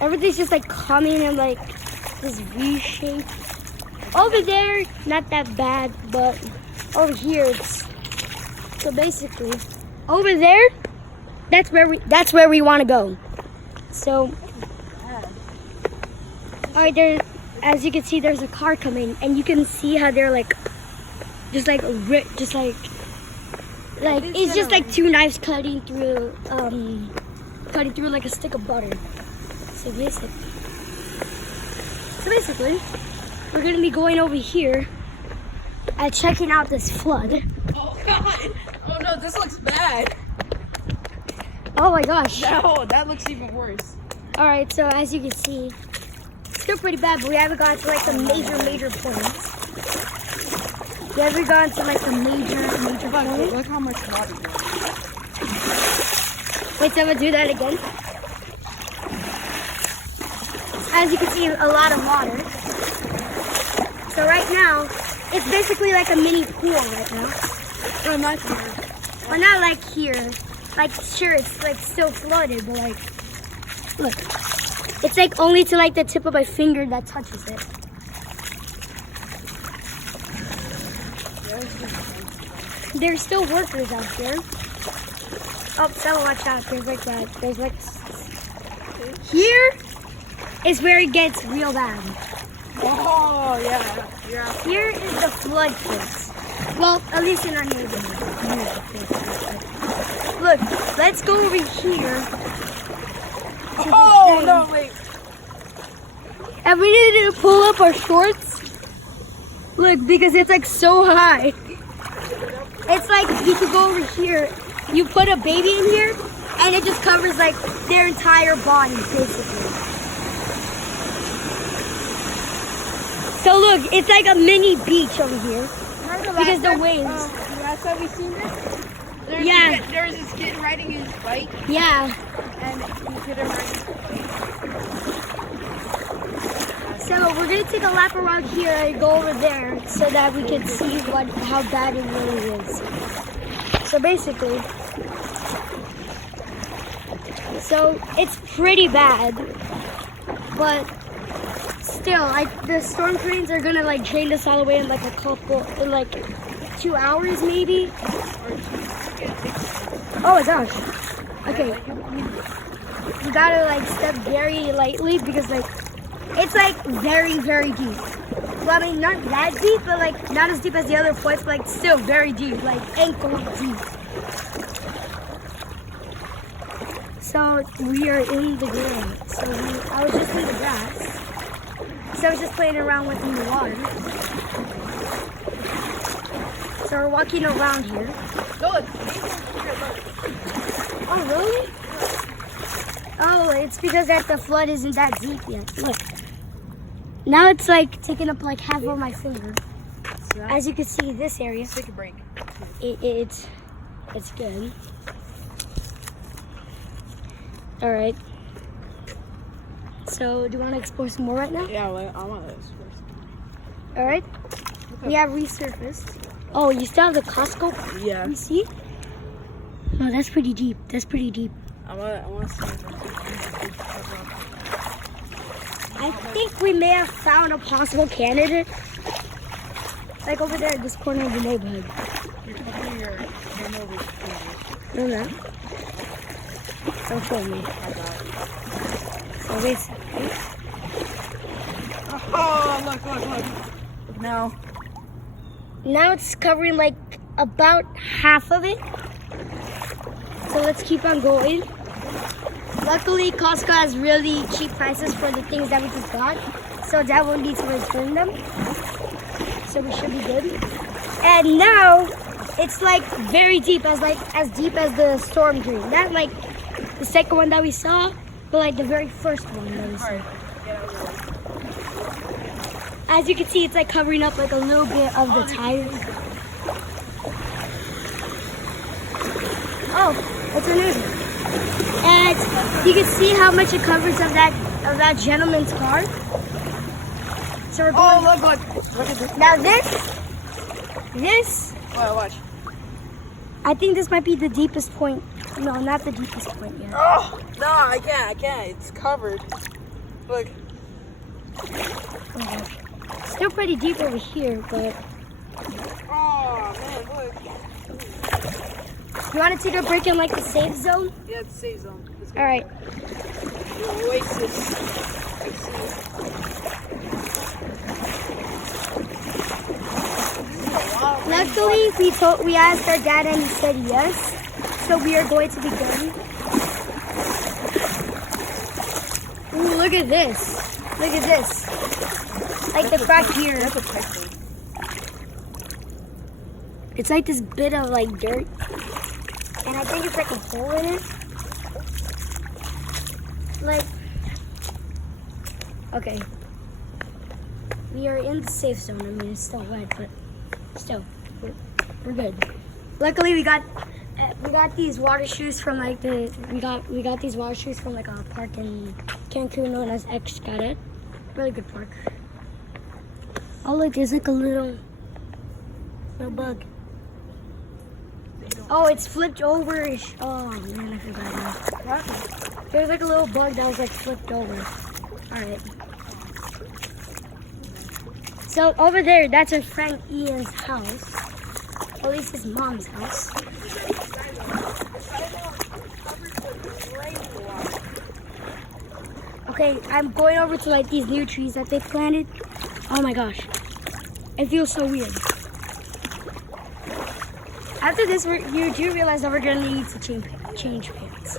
Everything's just like coming in like this V shape. Over there, not that bad, but over here it's so basically over there. That's where we want to go. So, all right, there. As you can see, there's a car coming, and you can see how they're like, it's just like two knives cutting through like a stick of butter. So basically, we're gonna be going over here and checking out this flood. Oh God! Oh no, this looks bad. Oh my gosh! No, that looks even worse. All right, so as you can see, it's still pretty bad, but we haven't gone to like the major points. We haven't gone to like the major points. Look how much water. Wait, so I'm gonna do that again. As you can see, a lot of water. So right now, it's basically like a mini pool right now. Oh, not here. But not like here. Like, sure, it's like still flooded, but like, look. It's like only to like the tip of my finger that touches it. There's still workers out here. Oh, Stella, watch out. There's like that. There's like, here is where it gets real bad. Oh yeah. Here is the flood place. Well, at least in our neighborhood. Look, let's go over here. Oh no, wait. And we needed to pull up our shorts. Look, because it's like so high. It's like you could go over here. You put a baby in here, and it just covers like their entire body, basically. So look, it's like a mini beach over here because the waves. Last time we seen this? Yeah. There was this kid riding his bike, Yeah. and he couldn't ride his bike. So we're gonna take a lap around here and go over there so that we can see how bad it really is. So basically, it's pretty bad, but still, like the storm drains are gonna like drain us all the way in like in like 2 hours maybe. Oh my gosh. Okay. You gotta like step very lightly because like it's like very, very deep. Well, I mean, not that deep, but like not as deep as the other points, but like still very deep, like ankle deep. So we are in the ground. I was just in the grass. So I was just playing around with in the water. So we're walking around here. Look. Oh, really? Oh, it's because that the flood isn't that deep yet. Look. Now it's like taking up like half of my finger. As you can see, this area. Let's take a break. It's good. All right. So, do you want to explore some more right now? Yeah, I want this first. All right. We have resurfaced. Oh, you still have the Costco? Yeah. Let me see. Oh, that's pretty deep. That's pretty deep. I want to see. I think we may have found a possible candidate. Like over there at this corner of the neighborhood. You're talking your neighbor's No, no. Don't show me. So basically. Oh, look. Now. Now it's covering like about half of it. So let's keep on going. Luckily, Costco has really cheap prices for the things that we just got. So Dad won't need to return them. So we should be good. And now it's like very deep, as deep as the storm drain. Not like the second one that we saw, but like the very first one that we saw. As you can see, it's like covering up like a little bit of the tires. Oh, it's a neighbor. And you can see how much it covers of that gentleman's car. So we're going. Oh, look. Look at this. Now this. Oh, watch. I think this might be the deepest point. No, not the deepest point yet. Oh, no, I can't. It's covered. Look. Oh my gosh. Still pretty deep over here, but Oh man, look. you want to take a break in like the safe zone? Yeah, it's safe zone. All right. The oasis. I see. Luckily, we asked our dad and he said yes, so we are going to be going. Ooh, look at this! Look at this! Like the crack here. That's a typhoon. It's like this bit of like dirt, and I think it's like a hole in it. Like, okay, we are in the safe zone. I mean, it's still wet, but still, we're good. Luckily, we got these water shoes from like we got these water shoes from like a park in Cancun known as Xcaret. Really good park. Oh look, there's like a little bug. Oh, it's flipped over. Oh man, I forgot that. What? There's like a little bug that was like flipped over. Alright. So over there, that's our friend Ian's house. At least his mom's house. Okay, I'm going over to like these new trees that they planted. Oh my gosh. It feels so weird. After this, you do realize that we're going to need to change pants.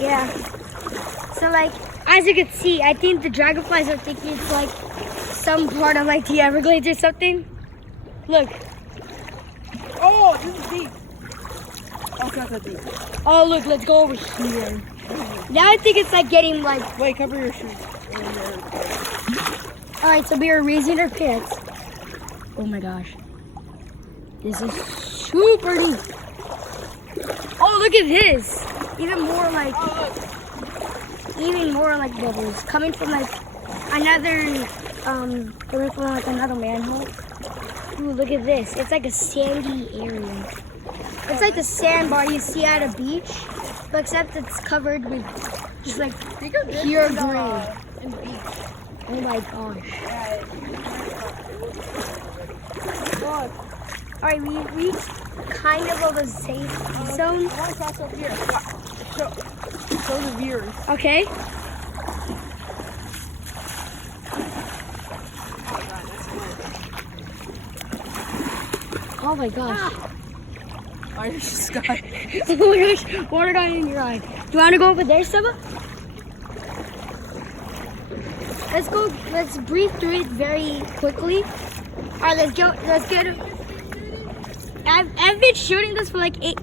Yeah. So like, as you can see, I think the dragonflies are thinking it's like some part of like the Everglades or something. Look. Oh, this is deep. Oh, it's not that deep. Oh, look, let's go over here. Now I think it's like getting like... Wait, cover your shoes. Alright, so we are raising our pants. Oh my gosh. This is super deep. Oh, look at this. Even more like bubbles coming from like another manhole. Ooh, look at this. It's like a sandy area. It's like the sandbar you see at a beach, but except it's covered with just like pure gray. Oh my gosh. Alright, we reached kind of a safe zone. I want to cross up here. Show the viewers. Okay. Oh my gosh. I just got Oh my gosh, water got in your eye. Do you want to go over there, Seba? Let's go, let's breathe through it very quickly. Alright, let's get it. I've been shooting this for like 8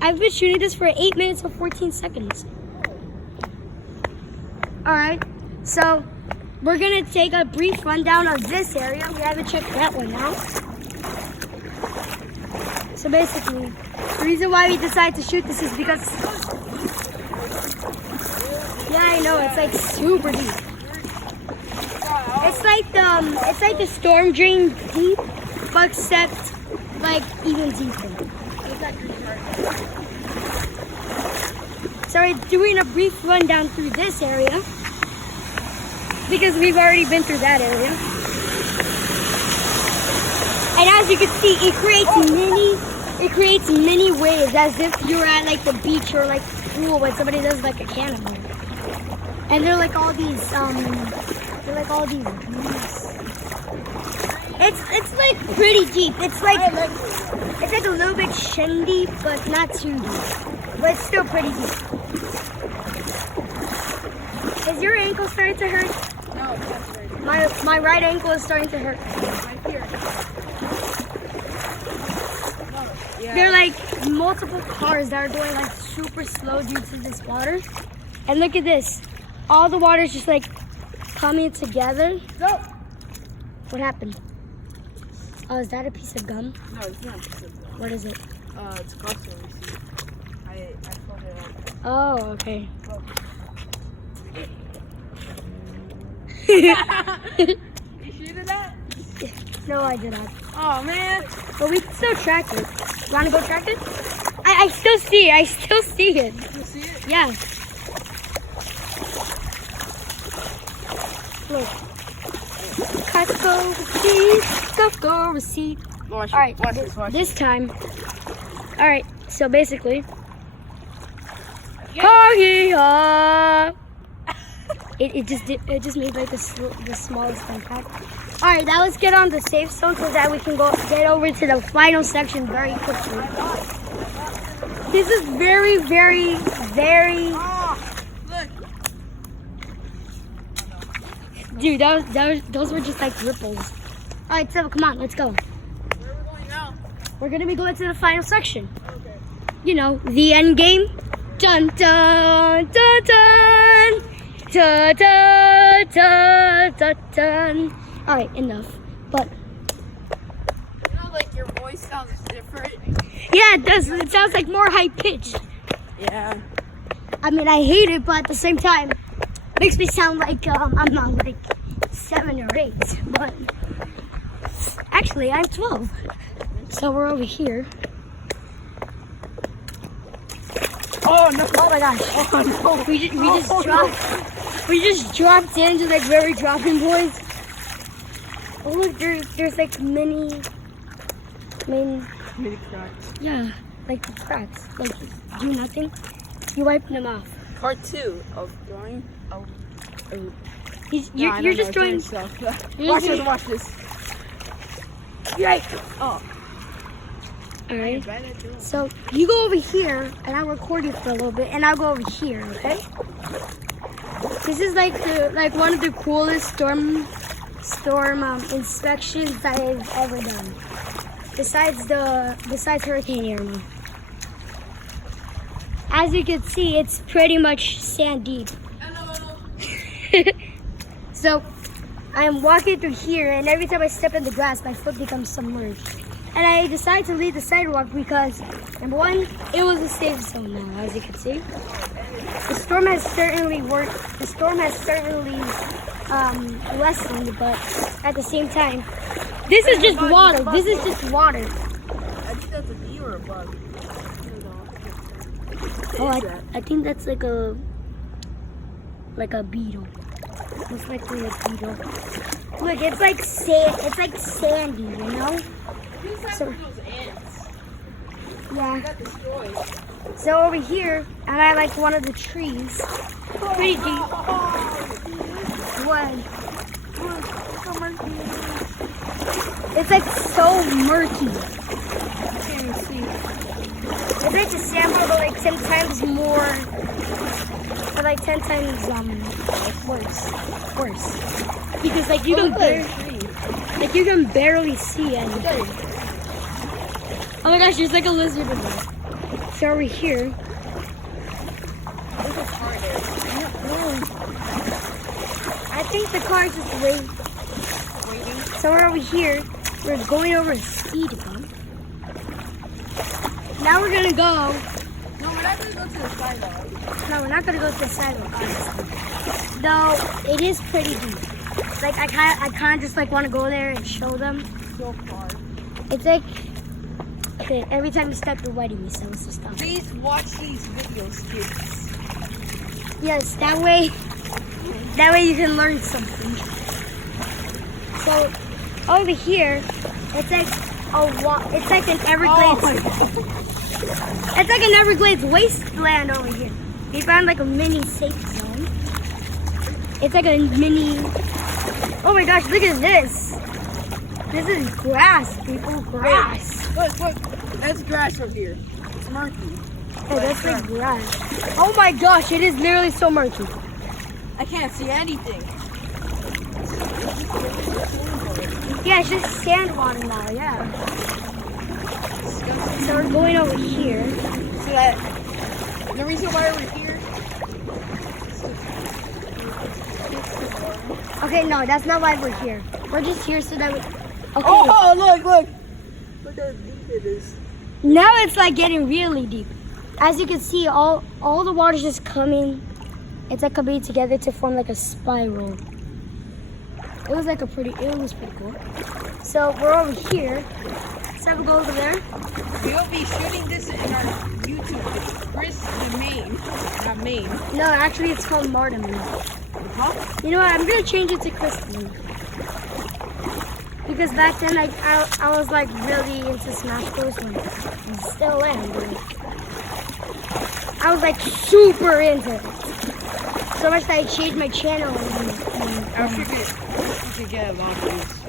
minutes and 14 seconds. Alright, so we're gonna take a brief rundown of this area. We haven't checked that one out. So basically, the reason why we decided to shoot this is because, yeah, I know, it's like super deep. It's like the storm drain deep, but except like even deeper. So we're doing a brief rundown through this area because we've already been through that area. And as you can see, it creates mini waves as if you're at like the beach or like pool when somebody does like a cannonball. And they're like all these It's like pretty deep. It's like a little bit shin deep, but not too deep. But it's still pretty deep. Is your ankle starting to hurt? No, it's not My right ankle is starting to hurt. right here. Yeah. There are like multiple cars that are going like super slow due to this water. And look at this. All the water is just like coming together. Go. What happened? Oh, is that a piece of gum? No, it's not. What is it? It's Costco receipt. I fold it out. Oh, okay. You shooting that? No, I did not. Oh man. But we can still track it. You want to go track it? I I still see it. I still see it. You see it? Yeah. Look. Costco receipt. Costco receipt. Watch, All right. watch this. Watch This time. All right. So basically. It just made like the smallest impact. All right, now let's get on the safe zone so that we can get over to the final section very quickly. This is very, very, very. Oh, look. Dude, those were just like ripples. All right, so come on, let's go. Where are we going now? We're gonna be going to the final section. Okay. You know, the end game. Dun dun dun dun dun dun dun dun dun. All right, enough. But You know, like your voice sounds different. yeah, it does. It sounds like more high pitched. Yeah. I mean, I hate it, but at the same time, makes me sound like I'm not like 7 or 8. But actually, I'm 12. So we're over here. Oh no. Oh my gosh! Oh no. We just dropped in, just like very dropping boys. Oh look, there's like mini, Mini cracks. yeah, like cracks. Like do nothing. You wipe them off. Part 2 of drawing. Oh. You're just drawing. Stuff. You're Watch just- this. Watch this. Yikes! Oh. All right. So you go over here, and I'll record you for a little bit, and I'll go over here. Okay. This is like one of the coolest storm inspections that I've ever done. Besides Hurricane Irma. As you can see, it's pretty much sand deep. So I'm walking through here, and every time I step in the grass, my foot becomes submerged. And I decided to leave the sidewalk because, number one, it was a safe zone now, as you can see. The storm has certainly lessened, but at the same time, this is just water. This is just water. I think that's a bee or a bug. Oh, I think that's like a beetle. Most likely a beetle. Look, it's like sand. It's like sandy, you know. So, yeah. Got destroyed. So over here, and I like one of the trees. Pretty deep. What? It's like so murky. Can't even see. It's like the sandbar, but like 10 times more. But like 10 times worse. Because like you can barely see anything. Oh my gosh, there's like a lizard in there. So over here. There's a car there. I think the car is just waiting. So we're over here. We're going over a speed bump. Now we're gonna go. No, we're not gonna go to the sidewalk. No, we're not gonna go to the sidewalk, honestly. Though it is pretty deep. Like I kind of just like want to go there and show them. So far. It's like okay, every time you step, you're wetting me, so let's just stop. Please watch these videos, kids. Yes, that way you can learn something. So over here, it's like it's like an Everglades. It's like an Everglades wasteland over here. We found like a mini safe zone. It's like a mini. Oh my gosh! Look at this. This is grass, people. Grass. Look, that's grass over here. It's murky. Hey, that's like grass. Oh my gosh! It is literally so murky. I can't see anything. Yeah, it's just sand water now. Yeah. So we're going over here. So that the reason why we're here. Okay, no, that's not why we're here. We're just here so that we. Okay. Oh, look! Look how deep it is. Now it's like getting really deep. As you can see, all the water's just coming. It's like coming together to form like a spiral. It was pretty cool. So we're over here. So we'll go over there. We will be shooting this in our YouTube. It's Chris the Main. Not Maine. No, actually it's called Martin. Huh? You know what? I'm gonna change it to Kristen. Because back then I was like really into Smash Bros. When I still am. But I was like super into it. So much that I changed my channel. I wish we could get a lot of these.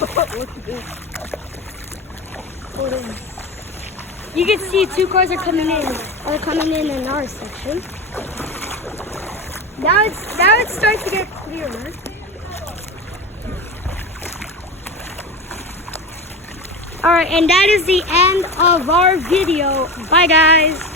Look at this. Hold on. You can see 2 cars are coming in our section. Now it's starting to get clearer. Alright, and that is the end of our video. Bye guys.